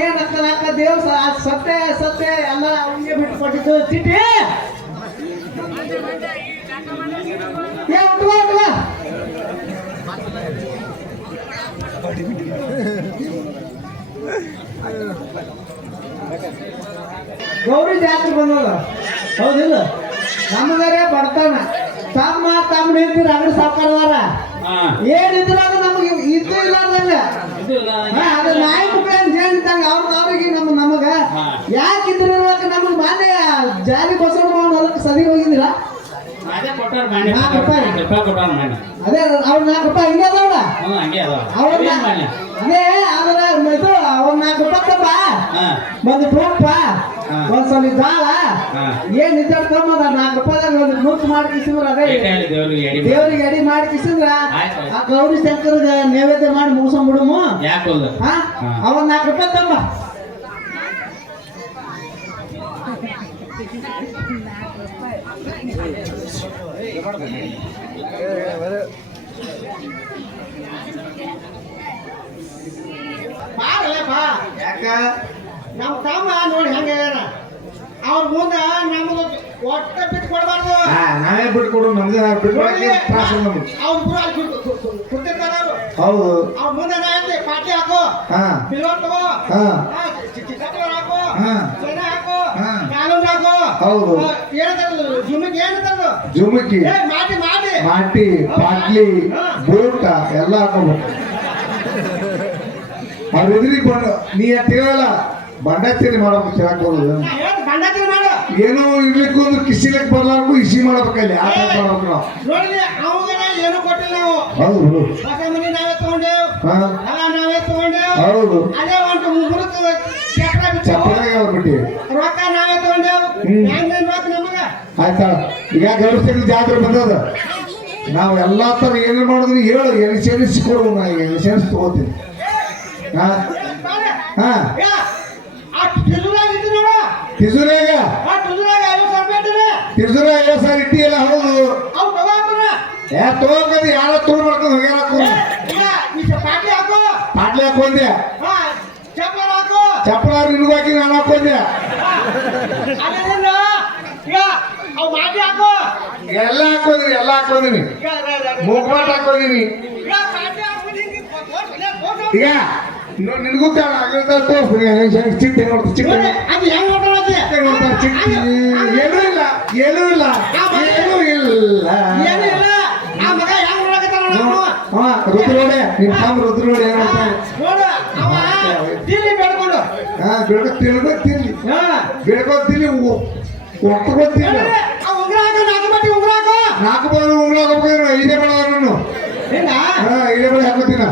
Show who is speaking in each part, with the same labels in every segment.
Speaker 1: ಏನಕ್ಕ ನಾಕ ದೇವ್ ಸ- ಸತ್ಯ ಸತ್ಯ ಎಲ್ಲ ಅವನಿಗೆ ಬಿಟ್ಟು ಕೊಟ್ಟಿದ್ದು ಚಿಟ್ಟಿ. ಏ ಉಟ್ಕೋ ಉಟ್ಕೋ. ಗೌರಿ ಜಾತ್ರೆ ಬಂದಲ್ಲ? ಹೌದಿಲ್ಲ? ನಮಗರೇ ಬಡತನ. ತಮ್ಮ ತಮ್ಮ ನಿಂತಿರ ಅಂಗಡಿ ಸಾಕಾರ
Speaker 2: ಹಾ.
Speaker 1: ಏನಿದ್ರ ಅದು ನಮಗೆ ಇದ್ದು ಇಲ್ಲ ಅದು ನಾಯಿ ಅಂತ ಹೇಳಿದಂಗ ಅವ್ರ ಅವ್ರಿಗೆ ನಮ್ಮ ನಮಗ. ಯಾಕಿದ್ರು ನಮಗೆ ಮಾನ್ಯ ಜಾರಿ ಬಸವಣ್ಣ ಸದಿ
Speaker 2: ಕೊಟ್ಟಾರ ಮಾಡಿ
Speaker 1: ನಾಲ್ಕು ರೂಪಾಯಿ.
Speaker 2: ನಾಲ್ಕು ರೂಪಾಯಿ ಕೊಟ್ಟಾರ ಮಾಡಿ
Speaker 1: ಅದೇ ಅವ್ರ ನಾಲ್ಕು ರೂಪಾಯಿ ಹಿಂಗೆ ಅದಾವಲ್ಲ
Speaker 2: ಹ್ಞೂ ಹಂಗೆ ಅದಾವ.
Speaker 1: ಅವ್ರ
Speaker 2: ಏನ್
Speaker 1: ಅದೇ ಆದ್ರೆ ಇದು ಅವ್ರ ನಾಲ್ಕು ರೂಪಾಯಿ ತಪ್ಪ. ಒಂದು ಟೋಪ
Speaker 2: ಹಾ.
Speaker 1: ಒಂದ್ಸಲ ದಾಳ
Speaker 2: ಹಾ.
Speaker 1: ಏನ್ ಇದ್ದಾಡ್ತಮ್ಮ ಅದ ನಾಲ್ಕು ರೂಪಾಯಿದಾಗ ಒಂದು ಮುತ್ತು ಮಾಡ್ಕಿಸಿದ್ರ ಅದೇ.
Speaker 2: ಏಟ್ ಹೇಳಿ ದೇವ್ರಿಗೆ ಎಡಿ ಮಾಡಿ.
Speaker 1: ಆ ಗೌರಿ ಶಂಕರ್ಗ ನೈವೇದ್ಯ ಮಾಡಿ ಮುಗಿಸ್ಕೊಂಡ್ಬಿಡುಮು
Speaker 2: ಯಾಕೆ.
Speaker 1: ಅವನ್ ನಾಲ್ಕು ರೂಪಾಯಿ ತಮ್ಮ. ಬಾರಲ್ಲ ಪಾ
Speaker 3: ಯಾಕ?
Speaker 1: ನಮ್ಮ ತಮ್ಮ ನೋಡಿ ಹೆಂಗ ಅವ್ರ ಮುಂದ ನಮ್ದು ಒಟ್ಟ ಬಿಟ್ಟು ಕೊಡಬಾರ್ದು.
Speaker 3: ಹಾ, ನಾವೇ ಬಿಟ್ಕೊಡಕ್ಕೆ ತ್ರಾಸ ನಮ್ಗೆ.
Speaker 1: ಅವ್ರ ಪೂರ ಅಲ್ಲಿ ಕುಡ್ತಿರ್ತಾರ
Speaker 3: ಹೌದು.
Speaker 1: ಅವ್ರ ಮುಂದೆ ನಾ ಪಾಟಿ ಹಾಕೋ?
Speaker 3: ಹಾ.
Speaker 1: ಬಿಲ್ವರ್ ತಗೋ.
Speaker 3: ಹಾ.
Speaker 1: ಹಾ, ಚಿ- ಚಿಕ್ಕಪ್ಪನವ್ರು ಹಾಕೋ
Speaker 3: ಹಾ.
Speaker 1: ಸೊನ್ನೆ ಹಾಕೋ
Speaker 3: ಹಾ.
Speaker 1: ಕಾನೂನು ಹಾಕೋ
Speaker 3: ಹೌದು. ಜುಮಕಿ ಮಾಟಿ ಪಾಟ್ಲಿ ಬೂಟ ಎಲ್ಲ ಹಾಕೋಬೇಕು ಅವ್ರ ಎದುರಿಗೆ ಬಂದು ನೀ ತಿಳಿಯಲ್ಲ ಬಂಡಾಚೇರಿ ಮಾಡ್ಬೇಕು ಚೆನ್ನಾಗಿ ಬರೋದು ಏನೋ ಇರ್ಲಿಕ್ಕೂ ಒಂದು ಕಿಸಿಲಕ್ ಬರ್ಲಾರ್ಕು ಇಸಿ ಮಾಡ್ಬೇಕಲ್ಲಿ ಆ ಟೈಪ್ ಮಾಡ್ಬೇಕು ನಾವು.
Speaker 1: ಏನು ಕೊಟ್ಟಿಲ್ಲ ನಾವು.
Speaker 3: ಹೌದು ಬಿಡು
Speaker 1: ಹೊಸ ಮನಿ ನಾವೇ ತಗೊಂಡೇವ್. ನಾವೇ ತಗೊಂಡೇವ್.
Speaker 3: ಹೌದು.
Speaker 1: ಅದೇ ಒಂದು
Speaker 3: ಚಪ್ಪಲಾಗ ಅವ್ರು ಆಯ್ತಾ? ಈಗ ಗೌರವ ಜಾತ್ರೆ ಬಂದದ. ನಾವು ಎಲ್ಲ ಥರ ಏನೇನು ಮಾಡಿದ್ರು ಹೇಳು ಎಲ್ಲಿ ಕೊಡು ನಾ ಈಗ ಸೇರಿಸಿ ತಗೋತೀನಿ. ಹಾ. ಹಾ? ತಿಜುರಾಗ? ಇಟ್ಟಿ ಎಲ್ಲ ಹೌದು. ತಗೋಕಂದು ಯಾರೋ ತುಳು ಮಾಡ್ಕೊಂಡು ಹೋಗ್ಯಾರ ಪಾಟ್ಲಿ ಹಾಕೊಂಡೆ.
Speaker 1: ಚಪ್ಪಲ ಹಾಕೋ.
Speaker 3: ನಾನು ಹಾಕೊಂಡೆ.
Speaker 1: ಅವ್ ಮಾಟಿ ಹಾಕೋ.
Speaker 3: ಎಲ್ಲ ಹಾಕೋದಿನಿ ಎಲ್ಲ ಹಾಕೋದಿನಿ
Speaker 1: ಈಗ
Speaker 3: ಹಾಕೋದಿನಿ
Speaker 1: ಈಗ
Speaker 3: ನಿನಗೂ ಚಿಟ್ಟೆ ನೋಡ್ತು ಚಿಟ್ಟೆ
Speaker 1: ಅದು ಹೆಂಗ್
Speaker 3: ಚಿಟ್ಟಿ ಏನೂ ಇಲ್ಲ ಏನೂ ಇಲ್ಲ ಏನೂ ಇಲ್ಲ.
Speaker 1: ಏನೂ ಇಲ್ಲ. ಆ ಮಗ ಹೆಂಗ್ ನೋಡು.
Speaker 3: ಹಾ ರುದ್ರೋಡೆ ನಿಮ್ಮ ತಮ್ಮ ರುದ್ರೋಡೆ ಏನ್
Speaker 1: ಹಾ,
Speaker 3: ಮಾಡ್ತಾನೆ
Speaker 1: ನೋಡು ಅವ ಬೆಳ್ಕೊಂಡು
Speaker 3: ಹಾ ಬೆಳ್ಕೊ ತಿಳ್ಕೊ ತಿನ್ಲಿ
Speaker 1: ಹಾ.
Speaker 3: ಬೆಳ್ಕೊ
Speaker 1: ಉಂಗ್ರ ಹಾಕು ನಾಲ್ಕು ಉಂಗ್ರ
Speaker 3: ಬಾರು ಉಂಗ್ಳ ಹಾಕೋಬೇಕು ಐದೇ ಬೇಡ ನಾನು. ಇದೇ ಬೇಡ ಹಾಕೋತೀನ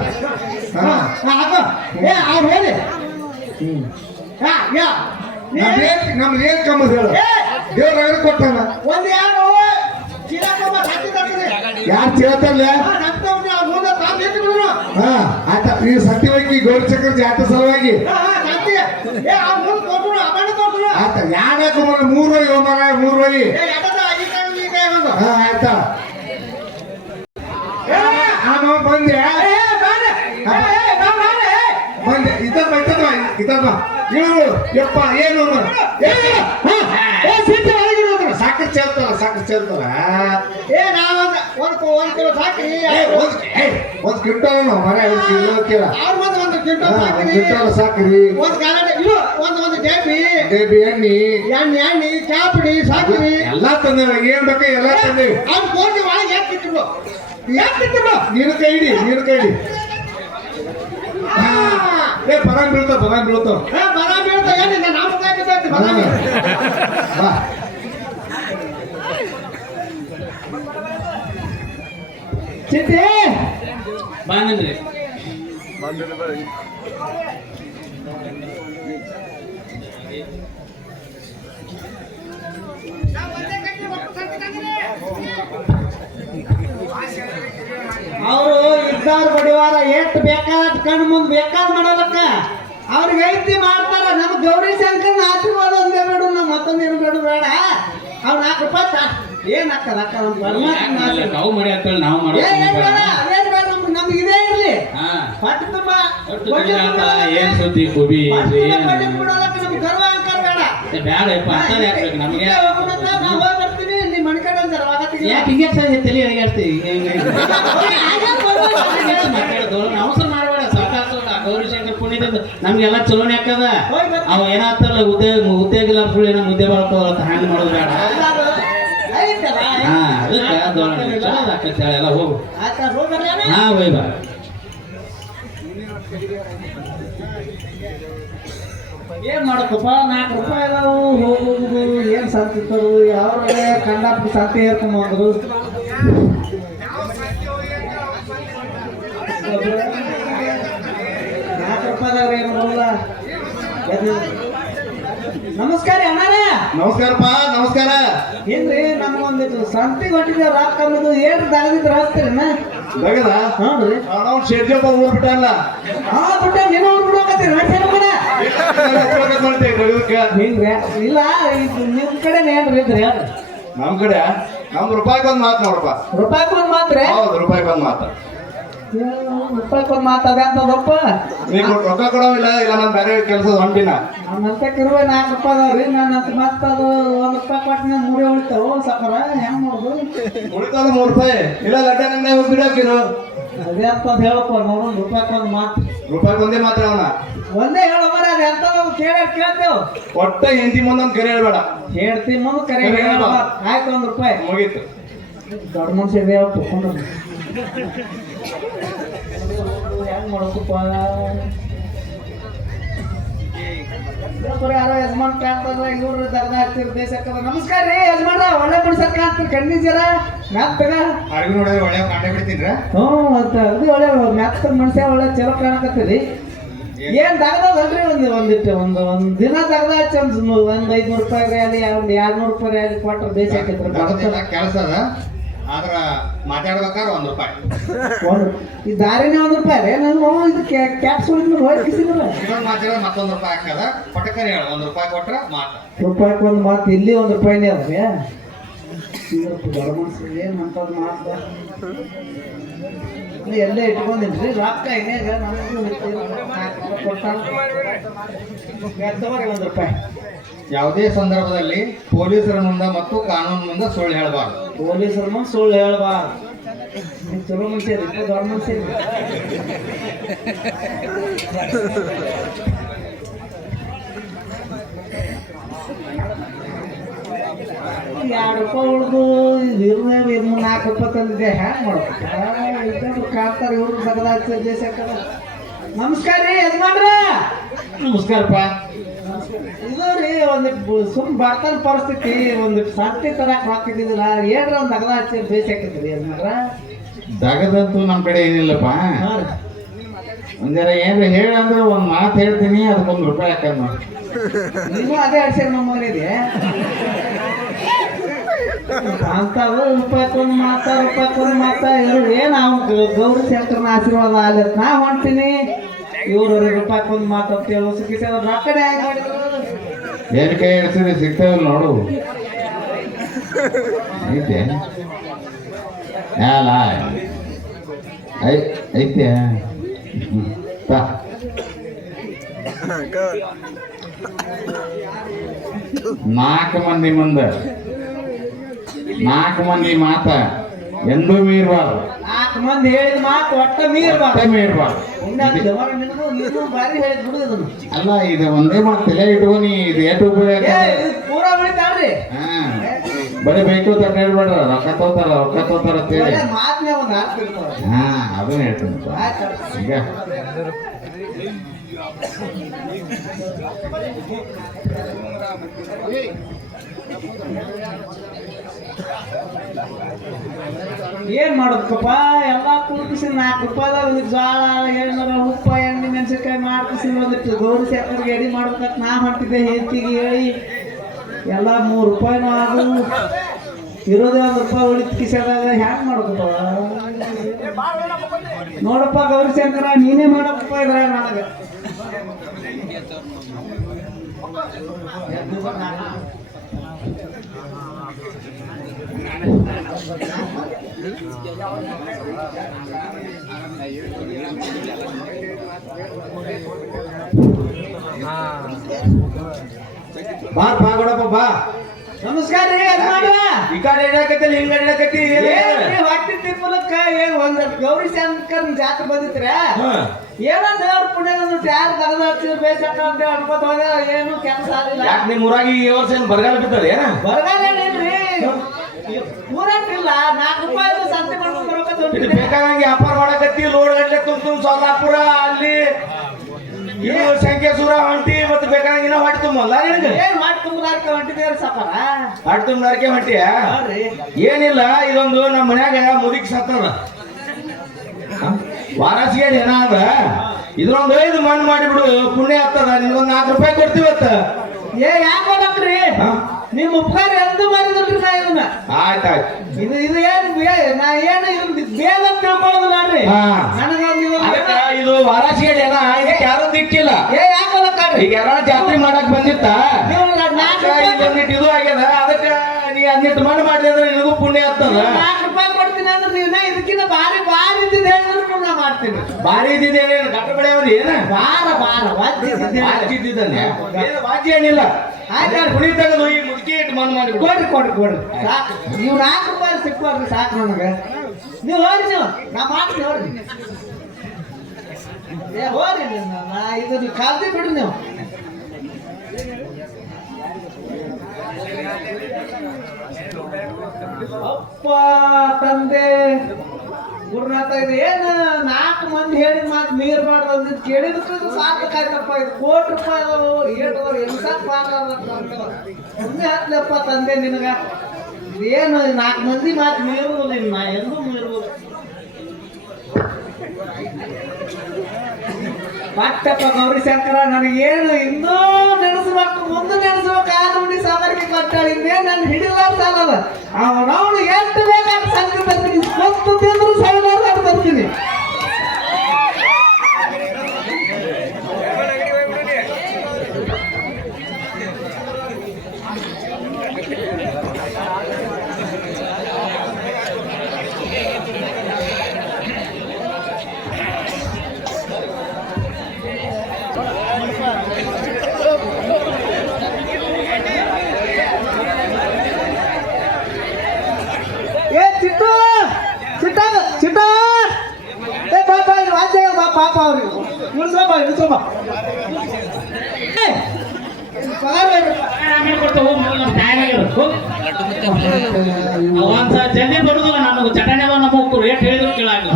Speaker 3: ನಮ್ದು ಏನ್ ಕಮ್ಮದ ಹೇಳು. ದೇವ್ರ ಕೊಟ್ಟಾನ
Speaker 1: ಒಂದ್ ಯಾರು
Speaker 3: ಯಾರು
Speaker 1: ಹಾ
Speaker 3: ಆಯ್ತಾ. ಈ ಸತ್ಯವಾಗಿ ಗೌರಿ ಚಕ್ರ ಜಾತ್ರೆ ಸಲುವಾಗಿ
Speaker 1: ಹಾ ಹಾ ಸಾಕಿ ಏ ಅವ್ರ ಮುಂದೆ ತೋರ್ಸು ಅಬಣ್ಣ ತೋರ್ಸು
Speaker 3: ಆಯ್ತಾ ಯಾಕೆ ಮೂರು ವೈ ಹೋಮರ ಮೂರು. ವೈ
Speaker 1: ಏ ಎಡದ ಈ ಕೈ ಈ ಕೈ ಒಂದು
Speaker 3: ಹಾ ಆಯ್ತಾ?
Speaker 1: ಏ
Speaker 3: ನಾನು ಬಂದೆ. ಬಂದೆ. ಇದ್ದಪ್ಪ ಇದ್ದಪ್ಪ ಇದ್ದಪ್ಪ ಇವರು ಯಪ್ಪ ಏನು ಸಾಕರ್ ಚೆಲ್ತಾರ ಸಾಕರ್
Speaker 1: ಏ ಒಂದು ಒಂದು ಕಿಲೋ ಸಾಕ್ರಿ
Speaker 3: ಒಂದ್ ಒಂದ್ ಕ್ವಿಂಟಲ್ ಕಿಲೋ ಕಿಲ
Speaker 1: ಕ್ವಿಂಟಲ್ ಸಾಕ್ರಿ. ಒಂದು ಒಂದು ಡೇಬಿ
Speaker 3: ಬೇಬಿ ಎಣ್ಣಿ
Speaker 1: ಎಣ್ಣೆ ಎಣ್ಣೆ ಚಾಪಡಿ ಸಾಕ್ರಿ
Speaker 3: ಎಲ್ಲಾ ತಂದೇವ ಏನ್ ಬೇಕು ಎಲ್ಲಾ ತಂದೇವಿ
Speaker 1: ಅವ್ರು ಕೋಟಿ ಒಳಗೆ ಯಾಕೆ ಕಿಟ್ಟಿದ್ರು ಯಾಕೆ ಕಿಟ್ಟಿದ್ರು
Speaker 3: ನೀನು ಕೈ ಹಿಡಿ ನೀನು ಕೈ ಹಿಡಿ ಏ ಪರಂಗ್ ಬೀಳ್ತಾವ ಪರಂಗ್ ಬೀಳ್ತಾವ
Speaker 1: ಏ ಬರ ಬೀಳ್ತಾ ಏನಿಲ್ಲ ನಾವು ಕಾಯ್ತಿದ್ದೈತಿ ಬರ
Speaker 3: ಬಾ
Speaker 1: ಚಿಟ್ಟಿ
Speaker 2: ಬಂದ್ರಿ
Speaker 1: ಅವರು ಇದ್ದಾರ ಬಡಿವಾರ ಎಷ್ಟು ಬೇಕಾದ ಕಣ್ಣು ಮುಂದೆ ಬೇಕಾದ ಮಾಡೋದಕ್ಕ. ಅವ್ರಿಗೆ ಐತಿ ಮಾಡ್ತಾರ ನಮ್ಮ ಗೌರಿ ಶಂಕರ್ನ ಆಶೀರ್ವಾದ ಒಂದೇ ಬೇಡ ನಮ್ಮ ಮತ್ತೊಂದೇನು ಬೇಡ ಬೇಡ. ಅವ್ರು ನಾಲ್ಕು ರೂಪಾಯಿ ತಾ. ಏನ್ ಹಾಕದ ಅಕ್ಕ ನಮ್ಮ ಪರಮಾತ್ಮನ
Speaker 2: ನಾವು ಮಾಡಿ ಅಂತೇಳಿ ನಾವು ಮಾಡೋ
Speaker 1: ಏನ್ ಬೇಡ. ಅದೇನ್ ಬೇಡ ನಮ್ಗೆ ನಮ್ಗೆ ಇದೇ ಇರ್ಲಿ. ಹೊಟ್ಟೆ ತುಂಬ
Speaker 2: ಏನ್ ಸುದ್ದಿ ಕುಬಿ ಏನು?
Speaker 1: ನಮ್ಗೆ ಗರ್ವ ಅಂಕಾರ ಬೇಡ.
Speaker 2: ಅಂತದ್ ಯಾಕ್ ನಮ್ಗೆ. ಯಾಕೆ ಹಿಂಗೆ ತಲೆ ಅಡಿಗಾಡ್ತಿ ಅವಸರ ಮಾಡಬೇಡ. ಸಾಕಾಗ್ತದ ಗೌರಿಶಂಕರ್ ಪುಣ್ಯದಿಂದ ನಮ್ಗೆಲ್ಲ ಚಲೋನೆ ಹಾಕದ ಅವ ಏನಾಗ್ತಾರಲ್ಲ ಉದ್ಯೋಗ ಉದ್ಯೋಗ ಇಲ್ಲ ಫುಲ್ ಏನೋ ಮುದ್ದೆ ಅಂತ ಹ್ಯಾಂಗ್ ಮಾಡೋದು ಬೇಡ. ಹಾ ಅದಕ್ಕೆ ಚಲೋ ಆಕತ್ತೆ ಎಲ್ಲ ಹೋಗು? ಹಾ
Speaker 1: ಏನ್ ಮಾಡಕ್ಕಪ್ಪ? ನಾಲ್ಕು ರೂಪಾಯಿ ಅದಾವು ಹೋಗುದು ಏನ್ ಸಂತಿತ್ತರು ಯಾವ ಕಂಡ ಸಂತಿ ಏರ್ಕೊಂಡ್ರು ನಾಲ್ಕು ರೂಪಾಯಿದವ್ರು ಏನು ಬರಲ್ಲ. ನಮಸ್ಕಾರ ಅಣ್ಣಾರ.
Speaker 3: ನಮಸ್ಕಾರಪ್ಪ ನಮಸ್ಕಾರ.
Speaker 1: ಏನ್ರಿ ನಮ್ಗೊಂದಿತ್ತು ಸಂತಿಗೆ ಹೊಟ್ಟಿದ ರಾತ್ ಕಮ್ಮದು ಏನ್ ದಾಗದಿದ್ರೆ ಹಾಕ್ತೀರಣ್ಣ
Speaker 3: ಬಗದ
Speaker 1: ಹ್ಞೂ
Speaker 3: ನಾವು ಶೆಡ್ಜಪ್ಪ ಊರ್ ಬಿಟ್ಟಲ್ಲ
Speaker 1: ಆ ಬಿಟ್ಟ ನೀನು ಬಿಡ್ಬೇಕತ್ತೀರಿ ರಾಶಿ ಕಡೆ ಹಿಂಗ್ರಿ ಇಲ್ಲ ಇದು ನಿಮ್ ಕಡೆ ಏನ್ರಿ ಇದ್ರಿ?
Speaker 3: ನಮ್ ಕಡೆ? ನಮ್ ರೂಪಾಯಿಗೊಂದ್ ಮಾತು ನೋಡಪ್ಪ.
Speaker 1: ರೂಪಾಯಿ ಒಂದ್ ಮಾತ್ರೆ?
Speaker 3: ಹೌದು ರೂಪಾಯಿಗೊಂದ್ ಮಾತು.
Speaker 1: ರೂಪಾಯಿ ಮಾತಾದ ಅಂತದಪ್ಪ
Speaker 3: ನೀವು ರೊಕ್ಕ ಕೊಡೋವಿಲ್ಲ ಇಲ್ಲ ನಾನು ಬೇರೆ ಹೊಂಟಿನ.
Speaker 1: ಕಿರುವೆ ನಾಲ್ಕು ರೂಪಾಯಿ ಅದಾವ್ರಿ ಮತ್ತೆ ಅದು ಒಂದು ರೂಪಾಯಿ ಮೂರೇ ಉಳಿತಾವ. ಸಾಕಾರ ಹೆಂಗ್ ಮಾಡೋದು?
Speaker 3: ಉಳಿತದ ಮೂರು ರೂಪಾಯಿ. ಇಲ್ಲ ಲಡ್ಡ ಬಿಡಾಕಿರು
Speaker 1: ಅದೇ ಅಂತ ಹೇಳಪ್ಪ ರೂಪಾಯಿ ಒಂದ್ ಮಾತು.
Speaker 3: ರೂಪಾಯಿ ಒಂದೇ ಮಾತ್ರ ಅವನ.
Speaker 1: ಒಂದೇ ಹೇಳೋಬರ ಅದು ಎಂತದ ಕೇಳ ಕೇಳ್ತೇವ್.
Speaker 3: ಒಟ್ಟ ಹೆಂಡತಿ ಮುಂದೊಂದು ಕರೆ ಹೇಳ್ಬೇಡ.
Speaker 1: ಹೇಳ್ತಿ ಮುಂದೆ ಕರೆ. ಆಯ್ತು ಒಂದ್ ರೂಪಾಯಿ.
Speaker 3: ಮುಗೀತು.
Speaker 1: ದೊಡ್ಡ ಮನುಷ್ಯ ಹೆಂಗ್ ಯಾರೋ ಯಜಮಾನ್ ಕಾಣ್ತಾರ ಇವ್ರು ದರ್ದ ಹಾಕ್ತಿರ್ ದೇಶಕ್ಕದ ನಮಸ್ಕಾರ ರೀ ಯಜಮಾನ ಒಳ್ಳೆ ಬಿಡ್ಸಕ್ ಕಾಣ್ತೀರಿ ಕಣ್ಣಿ ಜರ ಮ್ಯಾತ್ತಗ
Speaker 3: ಅರ್ವಿ ನೋಡಿದ್ರೆ ಒಳ್ಳೆ ಕಾಂಡೆ ಬಿಡ್ತೀನ್ರ?
Speaker 1: ಹ್ಞೂ ಅಂತ ಅದು ಒಳ್ಳೆ ಮ್ಯಾತ್ತ ಮನುಷ್ಯ ಒಳ್ಳೆ ಚಲೋ ಕಾಣಕತ್ತೀರಿ. ಏನ್ ಒಂದು ಒಂದಿಟ್ಟು ಒಂದು ಒಂದ್ ದಿನ ಹಚ್ಚಿ ಒಂದು ಒಂದ್ ಐದ್ನೂರು ರೂಪಾಯಿ ಅಲ್ಲಿ ಒಂದ್ ಎರಡ್ನೂರು ರೂಪಾಯಿ ಅಲ್ಲಿ ಕೊಟ್ರೆ ದೇಶ
Speaker 3: ಕೆಲಸ ಅದ? ಆದ್ರ ಮಾತಾಡ್ಬೇಕಾದ್ರೆ ಒಂದ್ ರೂಪಾಯಿ.
Speaker 1: ಒಂದು ಈ ದಾರಿನೇ ಒಂದು ರೂಪಾಯಿ ರೀ ನಾನು ಇದು ಕ್ಯಾಪ್ಸ್ ಹೊಡಿದ್ರು ಹೋಗಿ ಕಿಸಿದ್ರ
Speaker 3: ಇನ್ನೊಂದು ಮಾತಾಡಿದ್ರೆ ಮತ್ತೊಂದು ರೂಪಾಯಿ ಹಾಕದ ಪಟಕರಿ ಹೇಳ ಒಂದ್ ರೂಪಾಯಿ ಕೊಟ್ರೆ ಮಾತ.
Speaker 1: ರೂಪಾಯಿಗೆ ಒಂದು ಮಾತು ಇಲ್ಲಿ ಒಂದು ರೂಪಾಯಿನೇ ಅದ್ರಿ ದೊಡ್ಡ ಮನುಷ್ಯರು ಏನು ಅಂತದ್ ಮಾತು? ಎಲ್ಲೇ ಇಟ್ಕೊಂಡಿನ್ರಿ ರೊಕ್ಕ ನನಗೂ ಕೊಟ್ಟಾರ ಒಂದು ರೂಪಾಯಿ.
Speaker 3: ಯಾವುದೇ ಸಂದರ್ಭದಲ್ಲಿ ಪೊಲೀಸರ ಮುಂದೆ ಮತ್ತು ಕಾನೂನು ಮುಂದೆ ಸುಳ್ಳು ಹೇಳಬಾರ್ದು.
Speaker 1: ಪೊಲೀಸರ ಮುಂದೆ ಸುಳ್ಳು ಹೇಳ್ಬಾ. ಚಲೋ ಮನುಷ್ಯ ರೀ ದೊಡ್ಡ ಮನುಷ್ಯ ಎರಡು ರೂಪಾಯಿ ಉಳಿದು ಇರ್ನೇ ಇನ್ನು ನಾಲ್ಕು ರೂಪಾಯಿ ತಂದಿದ್ದೆ. ಹ್ಯಾಂಗ ಮಾಡ್ಬೇಕು ಕಾಡ್ತಾರೆ ಇವ್ರು ಸಗದಾಗ್ತದೆ ನಮಸ್ಕಾರ ರೀ, ಯಜಮಾನ್ರ.
Speaker 2: ನಮಸ್ಕಾರಪ್ಪ.
Speaker 1: ಇದು ರೀ ಒಂದು ಸುಮ್ ಬರ್ತಾನ ಪರಿಸ್ಥಿತಿ ಒಂದು ಸಂತೆ ತರಕ್ ಹಾಕಿದ್ದಿಲ್ಲ ಏನ್ರ ಒಂದು ಅಗದ ಹಚ್ಚಿ ಬೇಸಾಕಿದ್ರಿ ಯಜಮಾನ್ರ
Speaker 2: ದಗದಂತೂ ನಮ್ ಕಡೆ ಏನಿಲ್ಲಪ್ಪ. ಒಂದರ ಏನ್ರ ಹೇಳಂದ್ರೆ ಒಂದ್ ಮಾತು ಹೇಳ್ತೀನಿ ಅದಕ್ಕೊಂದು ರೂಪಾಯಿ ನೋಡಿ.
Speaker 1: ನೀವು ಅದೇ ಅಡ್ಸರ್ ನಮ್ಮ ಮನೆಗೆ ಅಂತವು ರೂಪಾಯಿಕೊಂದು ಮಾತಾ ರೂಪಾಯಿಕೊಂದು ಮಾತಾ ಇವ್ರು ಏನು ಅವ್ನು ಗೌರಿ ಶಂಕರನ ಆಶೀರ್ವಾದ ಅಲ್ಲಿ ನಾ ಹೊಂಟೀನಿ ಇವ್ರು ರೂಪಾಯಿಕೊಂದು ಮಾತಾಡ್ತೀವಿ ಸುಖಿಸ ರೊಕ್ಕಡೆ ಹೆಂಗ್ ಮಾಡಿದ್ರು
Speaker 2: ಏನ್ ಕೈ ಹಿಡಿಸಿದ್ರೆ ಸಿಗ್ತಾವಲ್ಲ ನೋಡು ಐತೆ ಅಲ್ಲ ಐ ಐತೆ ಹ್ಮ್. ಬಾ. ನಾಲ್ಕು ಮಂದಿ ಮುಂದೆ ನಾಲ್ಕು ಮಂದಿ ಮಾತ ಎಂದೂ ಮೀರ್ಬಾರ್ದು
Speaker 1: ನಾಲ್ಕು ಮಂದಿ ಹೇಳಿದ ಮಾತು ಒಟ್ಟ ಮೀರ್ಬಾರ್ದು ನೀನು ಬಾರಿ ಹೇಳಿದ್ ಬಿಡು ಇದನ್ನು.
Speaker 2: ಅಲ್ಲ ಇದು ಒಂದೇ ಮಾತು ತಲೆ ಇಟ್ಕೊನಿ ಇದು ಏಟು ಉಪಯೋಗ
Speaker 1: ಏ ಇದು ಪೂರಾ ಉಳಿತಾಳ್ರಿ.
Speaker 2: ಹಾ. ಬರೀ ಬೇಕು ಅಂತ ಹೇಳ್ಬೇಡ ರೊಕ್ಕ ತೋತಾರ ರೊಕ್ಕ ತೋತಾರ ಅಂತೇಳಿ
Speaker 1: ಒಳ್ಳೆ ಮಾತನೇ ಒಂದು ಅರ್ಥ ಇರ್ತಾವ
Speaker 2: ಹಾ ಅದನ್ನ ಹೇಳ್ತೀನಿ ಈಗ.
Speaker 1: ಏನ್ ಮಾಡೋದಪ್ಪ ಎಲ್ಲ ಕುಲ್ಪಿಸಿ ನಾಲ್ಕು ರೂಪಾಯಿ ಜ್ವಾಳ ಜೋಳ ಉಪ್ಪ, ಎಣ್ಣೆ, ಮೆಣಸಿನ್ಕಾಯಿ ಮಾಡ್ಕಿಸಿ ಒಂದಿಟ್ಟು ಗೌರಿ ಸರ್ಕಾರಿಗೆ ಎಡಿ ಮಾಡ್ಬೇಕಂತ ನಾ ಮಾಡ್ತಿದ್ದೆ ಹೆಚ್ಚಿಗೆ ಹೇಳಿ. ಎಲ್ಲ ಮೂರು ರೂಪಾಯಿ ಅದು ಇರೋದೇ ಒಂದು ರೂಪಾಯಿ ಉಳಿತು ಕಿಸೆದಾಗ ಹ್ಯಾಂಗ ಮಾಡೋದಪ್ಪ? ನೋಡಪ್ಪ ಗೌರಿ ಶಂಕರ ನೀನೇ ಮಾಡಪ್ಪ ಇದ್ರ ನನಗೆ.
Speaker 3: ಬಾ ಬಾ ಕೊಡಪ್ಪ ಬಾ.
Speaker 1: ನಮಸ್ಕಾರ ರೀ.
Speaker 3: ಈ ಕಡೆ ಇಡಕತ್ತಿಲ್ಲ ಹಿಂಗ ಇಡಕತ್ತಿ
Speaker 1: ಹೊಟ್ಟಿ ತಿಪ್ಪಲಕ್ಕ ಏನ್ ಒಂದ್ ಗೌರಿ ಶಂಕರ್ ಜಾತ್ರೆ ಬಂದಿತ್ರ ಏನೋ ದೇವ್ರ ಪುಣ್ಯ ಯಾರು ತಗದ ಬೇಸಕ್ಕ ಅಂತ ಅನ್ಕೋತ ಹೋದ ಏನು ಕೆಲಸ ಆಗಿಲ್ಲ
Speaker 3: ಯಾಕೆ ನಿಮ್ಮ ಊರಾಗಿ ಈ ವರ್ಷ ಏನು ಬರಗಾಲ ಬಿದ್ದಾರೆ ಏನ?
Speaker 1: ಬರಗಾಲ ಊರಾಗಿಲ್ಲ ನಾಲ್ಕು ರೂಪಾಯಿ ಸಂತೆ ಮಾಡ್ಕೊಂಡು
Speaker 3: ಇದು ಬೇಕಾದಂಗೆ ವ್ಯಾಪಾರ ಮಾಡಕತ್ತಿ ಲೋಡ್ ಗಂಟೆ ತುಂಬ ತುಂಬ ಸೋಲಾಪುರ ಅಲ್ಲಿ ಇದು ಸಂಖ್ಯೇಶ್ವರ ಹೊಂಟಿ ಮತ್ತೆ ಬೇಕಾದಂಗೆ ಇನ್ನೂ ಹೊಟ್ಟೆ ತುಂಬಲ್ಲ ನಿನಗೆ?
Speaker 1: ಏನ್ ಮಾಡ್ಕೊಂಬದಾರ್ಕ ಹೊಂಟಿದೇವ್ರಿ ಸಾಪಾರ
Speaker 3: ಹೊಟ್ಟೆ ತುಂಬಾರಕ್ಕೆ ಹೊಂಟಿಯ? ಏನಿಲ್ಲ ಇದೊಂದು ನಮ್ಮ ಮನ್ಯಾಗ ಮುದುಕಿ ಸತ್ತದ ವಾರಸಿಗೆ ಏನಾದ ಇದ್ರೊಂದು ಐದು ಮಣ್ಣು ಮಾಡಿಬಿಡು ಪುಣ್ಯ ಆಗ್ತದ ನಿನ್ಗೊಂದು ನಾಲ್ಕು ರೂಪಾಯಿ ಕೊಡ್ತೀವತ್ತ
Speaker 1: ಏ ಯಾಕೆ ಹೋಗಕ್ರಿ
Speaker 3: ಹಾ?
Speaker 1: ನಿಮ್ ಉಪಕಾರ ಎಂದು ಮಾಡಿದ್ರಿ ನಾ ಇದನ್ನ?
Speaker 3: ಆಯ್ತಾಯ್ತು.
Speaker 1: ಇದು ಇದು ಏನು ನಾ ಏನು ಇದು ಬೇಗ ತಿಳ್ಕೊಳ್ಳೋದು ನಾನ್ರಿ
Speaker 3: ಹಾ.
Speaker 1: ನನಗೊಂದು ಇದು-
Speaker 3: ಅದಕ್ಕ ಇದು ವಾರಾಸಿಗೆ ಏನ ಇದಕ್ಕೆ ಯಾರು ದಿಕ್ಕಿಲ್ಲ
Speaker 1: ಏ ಯಾಕಲ್ಲ ಹೋಗಕ್ಕಾಗ್ರಿ
Speaker 3: ಈಗ ಯಾರ ಜಾತ್ರೆ ಮಾಡಕ್ ಬಂದಿತ್ತ?
Speaker 1: ರೂಪಾಯಿ
Speaker 3: ಇದು ಆಗ್ಯದ ಅದಕ್ಕೆ ನೀ ಹನ್ನೆಟ್ಟು ಮಣ್ಣು ಮಾಡಿದ್ರೆ ನಿನಗೂ ಪುಣ್ಯ ಆಗ್ತದ.
Speaker 1: ನಾಲ್ಕು ರೂಪಾಯಿ ಕೊಡ್ತೀನಿ ಅಂದ್ರೆ ನೀವು ಇದಕ್ಕಿಂತ ಭಾರಿ ಭಾರಿ ಇದ್ದಿದ್ದು ಹೇಳಿದ್ರು ಮಾಡ್ತೀನಿ.
Speaker 3: ಭಾರಿ ಇದ್ದಿದ್ದೇವೆ. ಗಟ್ಟ ಬೆಳೆ ಅವ್ರಿ ಏನ?
Speaker 1: ಬಾರ ಬಾರ ವಾದ್ಯ
Speaker 3: ವಾಜ್ಯದಿದ್ದಾನೆ ಏನು ಏನಿಲ್ಲ.
Speaker 1: ಆಯ್ತು.
Speaker 3: ಹುಳಿ ತೆಗೆದು ಈ ಮುದುಕಿ ಇಟ್ಟು ಮನ್ ಮಾಡಿ
Speaker 1: ಕೊಡ್ರಿ ಕೊಡ್ರಿ ಕೊಡ್ರಿ ಸಾಕು ನೀವು ನಾಲ್ಕು ರೂಪಾಯಿ ಸಿಕ್ಕೋಡ್ರಿ ಸಾಕು ನನಗೆ ನೀವು ಹೋರಿ ನೀವು. ನಾ ಮಾಡ್ತೀನಿ ಹೋರಿ. ಏ ಹೋರಿ ನಾ ಇದನ್ನ ಕಾಲ್ತಿ ಬಿಡ್ರಿ ನೀವು. ಅಪ್ಪ ತಂದೆ. ಗುರುನಾಥ ಇದು. ಏನು ನಾಲ್ಕು ಮಂದಿ ಹೇಳಿದ ಮಾತು ಮೀರ್ಬಾರ್ದು ಅಂದಿದ್ದು ಕೇಳಿದಕ್ಕೆ ಇದು ಸಾಕಾಯ್ತಪ್ಪ ಇದು ಕೋಟಿ ರೂಪಾಯಿ ಅದಾವು ಎಂತ ಎನ್ಸಪ್ಪ ಒಮ್ಮೆ ಹತ್ಲಪ್ಪ ತಂದೆ ನಿನಗ. ಏನು ನಾಲ್ಕು ಮಂದಿ ಮಾತು ಮೀರುವುದಿಲ್ಲ ನಿನ್ನ ಎಲ್ಲೂ ಮೀರುವುದಿಲ್ಲ. ಪಟ್ಟಪ್ಪ ಗೌರಿ ಶಂಕರ ನನಗೇನು ಇನ್ನೂ ನೆನೆಸ್ಬೇಕು ಮುಂದೆ ನೆನೆಸ್ಬೇಕು ಆ ನೋಡಿ ಸಾಮರ್ಥ್ಯ ಕೊಟ್ಟಾಳಿ. ಇನ್ನೇನು ನನ್ನ ಹಿಡಿಲಾರ ಸಾಲದ ಅವನವನು ಎಷ್ಟು ಬೇಕಾದ ಸಂಘ ಬರ್ತೀನಿ ಸ್ವತ್ತು ತಿಂದ್ರು ಸಾವಿರಾರು ಬರ್ತೀನಿ ಏ ಚಿಟ್ಟು ಚಿಟ್ಟ ಚಿಟ್ಟ ಏ ಪಾಪ ಇಲ್ಲಿ ವಾದ್ಯ ಬಾ ಪಾಪ ಅವ್ರಿಗೆ ಇಳಿಸೋಬ ಇಳಿಸೋಬ
Speaker 2: ಆಮೇಲೆ ಕೊಡ್ತಾ ಹೋಗ್ ಮೊದಲು ನಮ್ಮ time ಆಗ್ಯದ. ಹೋಗ್. ಒಂದ್ಸಲ ಜಲ್ದಿ ಬರುದಿಲ್ಲ ನಮಗೆ ಚಟನೆ ನಮ್ಮ ಹೇಳಿದ್ರು ಕೇಳಾಗಿಲ್ಲ.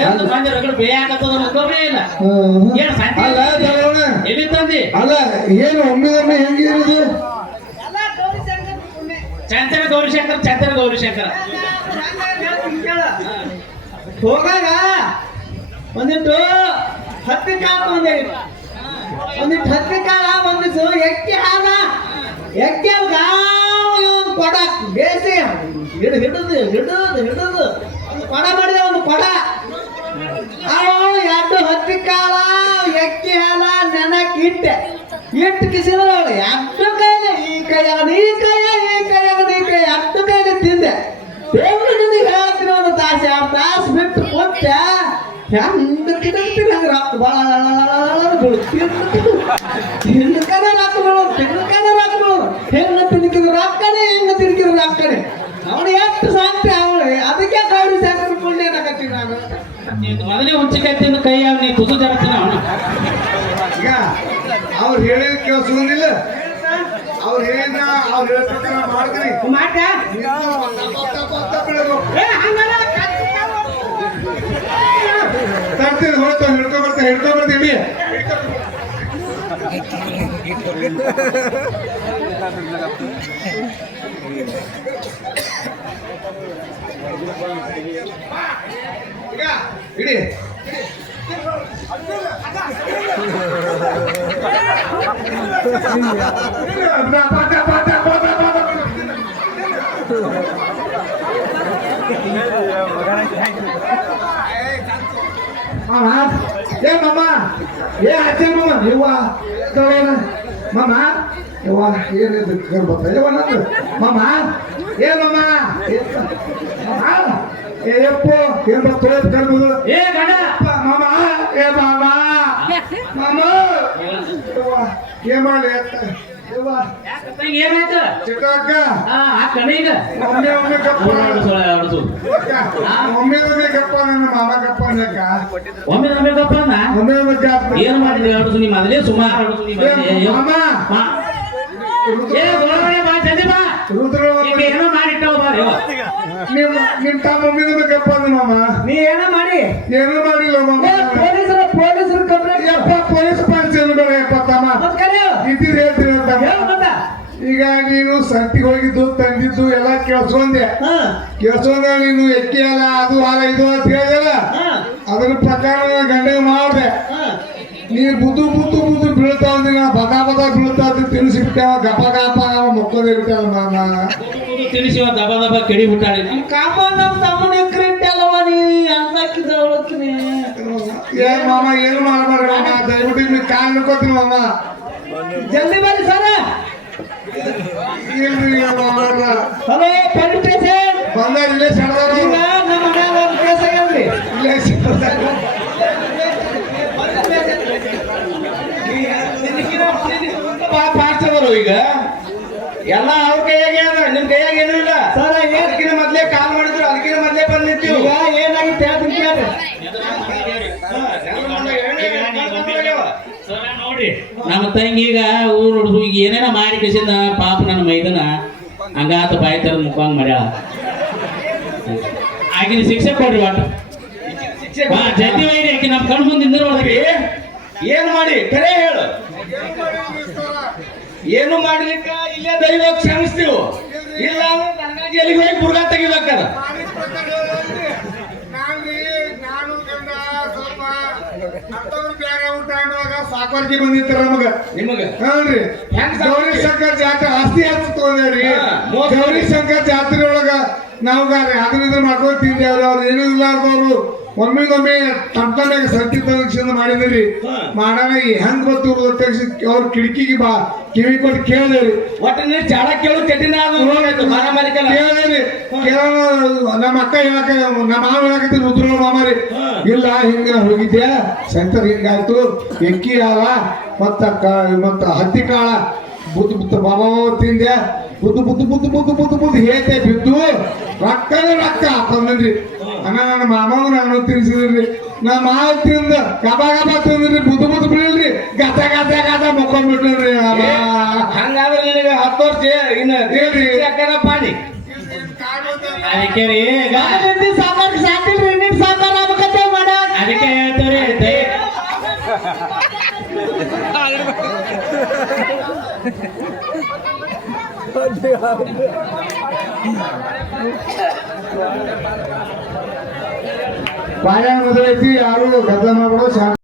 Speaker 2: ಏನು ಬಂದಿ ರಗಡ್ ಬೇಯಾಕತ್ತದ ಇಲ್ಲ. ಏನ್
Speaker 3: ಅಲ್ಲ
Speaker 2: ಎಲ್ಲಿ ತಂದಿ?
Speaker 3: ಅಲ್ಲ ಏನು ಒಮ್ಮೆ ಒಮ್ಮೆ ಹೆಂಗಿರುದು.
Speaker 2: ಚಂಚನ ಗೌರಿಶಂಕರ್ ಚಂಚನ ಗೌರಿಶಂಕರ
Speaker 1: ಹೋಗಾಗ ಒಂದಿಟ್ಟು. ಹತ್ತಿ ಕಾಳ ಒಂದೇ ಒಂದಿಟ್ಟು ಹತ್ತು ಕಾಲ ಒಂದಿಟ್ಟು ಎಕ್ಕಿ ಹಾಲ ಎಕ್ಕಿ ಗಾವ ಒಂದು ಕೊಡ. ಬೇಸಿ. ಹಿಡಿದು ಹಿಡಿದು ಹಿಡಿದು ಹಿಡಿದು. ಒಂದು ಕೊಡ ಮಾಡಿದೆ, ಒಂದು ಕೊಡ. ಅವು ಎರಡು ಹತ್ತಿ ಕಾಲ ಎಕ್ಕಿ ಹಾಲ ನೆನಕ್ ಇಟ್ಟೆ. ಇಟ್ಟು ಕಿಸಿದ್ರು ಎರಡು ಕೈಲಿ ಈ ಕೈಯಾಗ ಈ ಕೈಯ ಈ ಕೈಯಾಗ ಈ ಕೈ ಎರಡು ಕೈಲಿ ತಿಂದೆ. ದೇವ್ರು ನಿನಗೆ ಹೇಳ್ತೀನಿ ಒಂದು ತಾಸು, ಆ ತಾಸು ಬಿಟ್ಟು ಹೆಂಗ ರೊಕ್ಕ ಭಾಳ ತಿನ್ನಕನೆ ರೊಕ್ಕ ಬೀಳೋದು. ತಿನ್ನಕನೆ ರೊಕ್ಕ ಬೀಳೋದು ಹೆಂಗ ತಿನ್ಕಿದ್ರು ರೊಕ್ಕನೆ ಹೆಂಗ ತಿನ್ಕಿದ್ರು ಕಡೆ ಅವನು ಎಷ್ಟು ಸಾಕ್ತಿ ಅವಳು. ಅದಕ್ಕೆ ಗೌರಿ ಸಾಕು ಪುಣ್ಯ ಅನ್ನಕತ್ತೀನಿ ನಾನು.
Speaker 2: ಮೊದಲೇ ತಿಂದು ಕೈ ಯಾವ ನೀ ತುಸು ಜರತ್ತಿನ ಅವನು.
Speaker 3: ಈಗ ಅವ್ರು ಹೇಳಿದ ಕೇಳಿಸೋದಿಲ್ಲ ಅವ್ರು ಹೇಳಿದ ಅವ್ರು ಹೇಳಿದ ಪ್ರಕಾರ ಮಾಡ್ತೀನಿ
Speaker 1: ಮಾಡ್ತಾ? ಏ ಹಂಗಲ್ಲ
Speaker 3: ತರ್ತೀನಿ ಹೋಯ್ತು ಹಿಡ್ಕೊ ಬರ್ತೀನಿ ಹಿಡ್ಕೊ ಬರ್ತೀನಿ ಈಗ ಇಡಿ ಮಾಮ ಏ ಮಾಮ ಏ ಅಜ್ಜ ಮಾಮ ಇವ್ವ ತಗೋಣ ಮಾಮ ಯವ್ವ ಏನಿದು ಕರ್ ಬರ್ತಾ ಯವ್ವ ನಂದು ಮಾಮ ಏ ಮಾಮ ಏ ಮಾಮ ಏ ಯಪ್ಪ ಏನ್ ಬರ್ತಾ ಕರ್ಬೋದು
Speaker 2: ಏ ಗಂಡ
Speaker 3: ಮಾಮ ಏ ಮಾಮ ಮಾಮ ಯವ್ವ ಏನ್ ಮಾಡ್ಲಿ ಯವ್ವ
Speaker 2: ಯಾಕೆ ತಂಗಿ ಏನಾಯ್ತು?
Speaker 3: ಚಿಕ್ಕಕ್ಕ
Speaker 2: ಹಾ ಕಣೀಗ
Speaker 3: ಒಮ್ಮೆ ಒಮ್ಮೆ ಕಪ್ಪ. ಒಮ್ಮೆ ಒಮ್ಮೆ ಕಪ್ಪ ನನ್ನ ಮಾಮ ಕಪ್ಪ
Speaker 2: ಒಮ್ಮೆ ಒಮ್ಮೆ
Speaker 3: ಒಮ್ಮೆ ಒಮ್ಮೆ ಕಪ್ಪ
Speaker 2: ಏನ್ ಮಾಡಿದ್ರಿ? ನಿಮ್ಮ ಮೊದಲೇ ಸುಮಾರು ನಿಮ್ಮ
Speaker 3: ಮಾಮ.
Speaker 2: ಏ ಬಾ ಜಲ್ದಿ ಬಾ
Speaker 3: ರುದ್ರ
Speaker 2: ಈಗ ಏನೋ ಮಾಡಿಟ್ಟವ ಬಾ ಯವ್ವ.
Speaker 3: ನಿಮ್ ನಿಮ್ ತಾ ಮಮ್ಮಿ ಒಮ್ಮೆ ಕಪ್ಪ ಅಂದ ಮಾಮ.
Speaker 1: ನೀ ಏನ ಮಾಡಿ.
Speaker 3: ಏನೂ ಮಾಡಿಲ್ಲ ಮಾಮ.
Speaker 1: ಪೊಲೀಸರ ಪೊಲೀಸರು ಕಂಪ್ಲೇಂಟ್
Speaker 3: ಯಪ್ಪ ಪೊಲೀಸ್ ಪಾರ್ಟಿ ಬೇಡ ಯಪ್ಪ ತಮ್ಮ.
Speaker 1: ಮತ್ ರೇಟ್ ಮತ್ತ
Speaker 3: ಈಗ ನೀನು ಸಂತಿಗೆ ಹೋಗಿದ್ದು ತಂದಿದ್ದು ಎಲ್ಲ ಕೇಳಿಸ್ಕೊಂಡೆ
Speaker 1: ಹಾ.
Speaker 3: ಕೇಳಿಸ್ಕೊಂಡ ನೀನು ಎಕ್ಕಿ ಅಲ್ಲ ಅದು ಅಲ್ಲ ಇದು ಅಂತ ಹೇಳಿದಲ್ಲ?
Speaker 1: ಹಾ.
Speaker 3: ಅದ್ರ ಪ್ರಕಾರ ಗಂಡೆ ಮಾಡಿದೆ. ನೀ ಬುದ್ದು ಬುದ್ದು ಬುದ್ದು ಬೀಳ್ತಾ ನಾ ಬದ ಬದ ಬೀಳ್ತಾ ಅಂತ ತಿಳಿಸಿಬಿಟ್ಟೆ ಗಪ ಗಪ ಮಕ್ಕಳು ಬಿಟ್ಟಲ್ಲ
Speaker 2: ನಾನು ತಿಳಿಸಿ ದಬ ದಬ ಕೆಡಿ ಬಿಟ್ಟಾಳಿ
Speaker 1: ಕಾಂಪೌಂಡ್ ನಮ್ಮ ತಮ್ಮನ ಕ್ರಿಟ್ ಅಲ್ಲವ ನೀ ಅಂತಕ್ಕಿದ ಅವಳಕ್ಕಿನಿ
Speaker 3: ಏ ಮಾಮ ಏನು ಮಾಡಬೇಡ ಮಾಮ? ದಯವಿಟ್ಟು ನೀವು ಕಾಲ್ ನೋಡ್ಕೋತೀನಿ ಮಾಮ.
Speaker 1: ಜಲ್ದಿ ಬರ್ರಿ ಸರ. ಹಲೋ ಪೊಲೀಸ್ ಸ್ಟೇಷನ್
Speaker 3: ಬಂದ ಇಲ್ಲೇ ಸಡ್ದಾರ
Speaker 1: ಈಗ ನಮ್ಮ ಮನ್ಯಾಗ ಒಂದು ಕೇಸ್ ಆಗ್ಯಾವ್ರಿ
Speaker 3: ಇಲ್ಲೇ ಸಡ್ದಾರ
Speaker 2: ಪಾಡ್ಸವರು ಈಗ ಎಲ್ಲ ಅವ್ರ ಕೈಯಾಗೆ ಅದ ನಿಮ್ ಕೈಯಾಗ ಏನೂ ಇಲ್ಲ.
Speaker 1: ಸರ ಏನ್
Speaker 2: ಅದಕ್ಕಿಂತ ಮೊದ್ಲೇ ಕಾಲ್ ಮಾಡಿದ್ರು ಅದಕ್ಕಿಂತ ಮೊದ್ಲೇ ಬಂದ್ ನಿಂತೀವಿ
Speaker 1: ಈಗ ಏನಾಗಿತ್ತು ಹೇಳ್ತೀನಿ ಕೇಳ್ರಿ.
Speaker 2: ನೋಡಿ. ನಮ್ಮ ತಂಗಿ ಈಗ ಊರು ಹುಡುಗ ಈಗ ಏನೇನ ಮಾಡಿ ಕಸಿಂದ ಪಾಪ ನನ್ನ ಮೈದನ. ಹಂಗಾತ ಬಾಯಿ ತರ ಮುಖಂಗ್ ಮಾಡ್ಯಾಳ. ಆಕಿನ ಶಿಕ್ಷೆ ಕೊಡ್ರಿ ಬಾಟ ಜಲ್ದಿ ಒಯ್ರಿ ಆಕಿ ನಮ್ಮ ಕಣ್ ಮುಂದೆ ನಿಂದಿರ್ಬಾರ್ದ್ರಿ
Speaker 4: ಏನ್ ಮಾಡಿ? ಕರೆ ಹೇಳು. ಏನು ಮಾಡ್ಲಿಕ್ಕ? ಇಲ್ಲೇ ದೈವ ಕ್ಷಮಿಸ್ತೀವಿ. ಇಲ್ಲ ಅಂದ್ರೆ ನನಗಾಗಿ ಎಲ್ಲಿಗೆ ಹೋಗಿ ಗುರುಗಾ ತೆಗಿಬೇಕದ.
Speaker 3: ಸಾಕೋರ್ಕಿ ಬಂದಿತ್ತಾರ ನಮಗ.
Speaker 4: ನಿಮಗ? ಹೆಂಗ್
Speaker 3: ಗೌರಿ? ಶಂಕರ್ ಜಾತ್ರೆ ಆಸ್ತಿ ಹಚ್ಚ
Speaker 4: ತಗೊಂಡ್ರಿ
Speaker 3: ಗೌರಿ ಶಂಕರ್ ಜಾತ್ರೆ ಒಳಗ ನಾವು ಇದನ್ನ ಮಾಡ್ಕೊಂಡು ತಿಂದೇವ್ರಿ ಅವ್ರು ಏನೂ ಇಲ್ಲಾರ್ದವ್ರು. ಒಮ್ಮಿಗೊಮ್ಮೆ ತಮ್ಮ ತಮ್ಮಗೆ ಸಂತಿ ಪರೀಕ್ಷೆ ಮಾಡಿದ್ರಿ ಈ ಹೆಂಗ್ ಗೊತ್ತು ತೆಗ್ಸಿ ಅವ್ರ ಕಿಟಕಿಗೆ ಬಾ ಕಿವಿ ಕೊಟ್ಟು ಕೇಳಿದ್ರಿ.
Speaker 4: ಒಟ್ಟಿನ ಚಾಡ ಕೇಳು ಚಟಿನ
Speaker 3: ಕೇಳಿದ್ರಿ. ನಮ್ಮ ಅಕ್ಕ ಹೇಳಕ ನಮ್ಮ ಮಾವ ಹೇಳಕತ್ತಿ ಉದ್ರ ಮಾಮಾರಿ. ಇಲ್ಲ ಹಿಂಗ ಹೋಗಿದ್ದೆ ಸೆಂಟರ್ ಹಿಂಗಾಯ್ತು. ಎಕ್ಕಿ ಆಳ ಮತ್ತ ಮತ್ತ ಹತ್ತಿ ಕಾಳ. ಬುದ್ದು ಬುದ್ಧ ಬಾಬಾ ತಿಂದೆ ಬುದ್ದು ಬುದ್ದು ಬುದ್ದು ಬುದ್ದು ಬುದ್ದು ಬುದ್ದು ಹೇತೆ ಬಿದ್ದು ರೊಕ್ಕನೇ ರೊಕ್ಕ ತಂದ್ರಿ. ಅಣ್ಣ ನನ್ನ ಮಾಮವ ನಾನು ತಿನ್ಸಿದ್ರಿ ನಮ್ಮ ಮಾವ ತಿಂದ ಗಬ ಗಬ ತಿಂದ್ರಿ ಬುದ್ದು ಬುದ್ದು ಬೀಳ್ರಿ. ಗತ ಗತ ಗತ ಮುಕ್ಕೊಂಡ್ಬಿಟ್ರಿ
Speaker 4: ಹಂಗಾದ್ರೆ ನಿನಗೆ ಹತ್ತು ವರ್ಷ ಇನ್ನು. ಯಾಕಂದ್ರೆ ಪಾಣಿ
Speaker 2: ಅದಕ್ಕೆ ರೀ
Speaker 1: ಸಾಕಾರ ಸಾಕಿಲ್ರಿ ನಿನ್ ಸಾಕಾರ ಆಗ್ಬೇಕಂತ ಮಾಡ.
Speaker 2: ಅದಕ್ಕೆ ಹೇಳ್ತಾರೆ ದಯ
Speaker 3: ಬಾಯ ಮದುವೆ ಐತಿ ಯಾರು ಗದ್ದಲ ಮಾಡ್ಬಿಡೋ ಶಾಂತ